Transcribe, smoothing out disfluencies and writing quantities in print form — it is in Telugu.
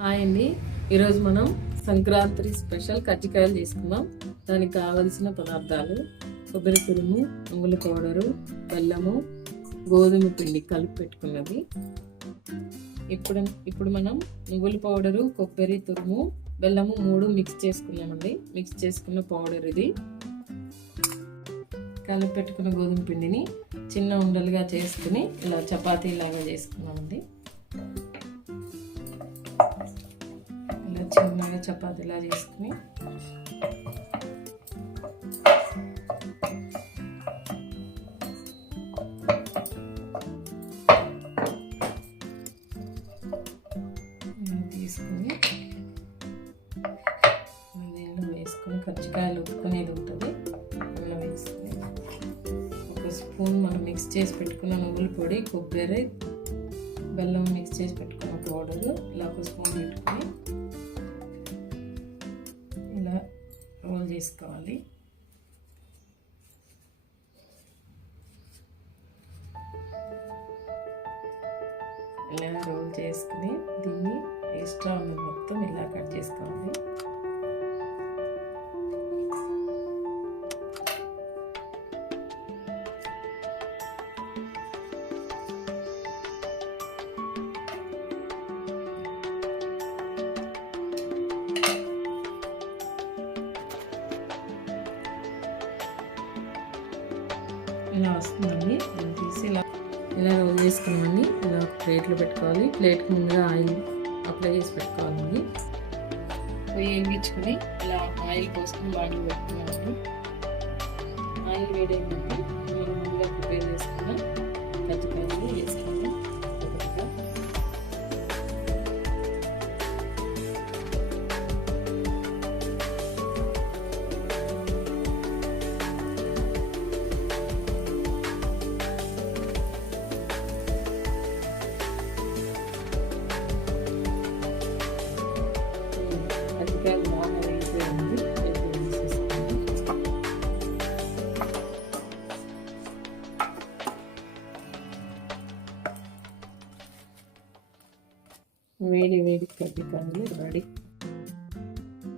హాయ్ అండి. ఈరోజు మనం సంక్రాంతి స్పెషల్ కజ్జికాయలు చేసుకుందాం. దానికి కావలసిన పదార్థాలు కొబ్బరి తురుము, నువ్వుల పౌడరు, బెల్లము, గోధుమ పిండి కలిపి పెట్టుకున్నది. ఇప్పుడు మనం నువ్వుల పౌడరు, కొబ్బరి తురుము, బెల్లము 3 మిక్స్ చేసుకున్నామండి. మిక్స్ చేసుకున్న పౌడర్ ఇది. కలిపి పెట్టుకున్న గోధుమ పిండిని చిన్న ఉండలుగా చేసుకుని ఇలా చపాతీ లాగా చేసుకున్నామండి. ఇలా చిన్నగా చపాతీలా చేసుకుని తీసుకుని దీనిలో వేసుకొని కజ్జికాయలు ఉప్పుకునేది ఉంటుంది. అలా వేసుకుని ఒక స్పూన్ మనం మిక్స్ చేసి పెట్టుకున్న నువ్వుల పొడి, కొబ్బరి, బెల్లం మిక్స్ చేసి పెట్టుకున్న పౌడరు ఇలా ఒక స్పూన్ పెట్టుకుని ఇలా రోల్ చేసుకోవాలి. ఇలా రోల్ చేసుకుని దీన్ని ఎక్స్ట్రా ఉన్న మొత్తం ఇలా కట్ చేసుకోవాలి. ఇలా వస్తుందండి. నేను తీసి ఇలా రోల్ చేసుకున్నామండి. ఇలా ఒక ప్లేట్లో పెట్టుకోవాలి. ప్లేట్కి ముందుగా ఆయిల్ అప్లై చేసి పెట్టుకోవాలండి. పొయ్యి వెలిగించుకుని ఇలా ఆయిల్ పోసుకుని బాగా పెట్టుకున్నామండి. ఆయిల్ వేడైందండి. మనం ముందుగా ప్రిపేర్ చేసుకున్న కజ్జికాయలు వేసుకోవాలి. బాగా వేసేయండి. వేడి వేడి కజ్జికాయలు రెడీ.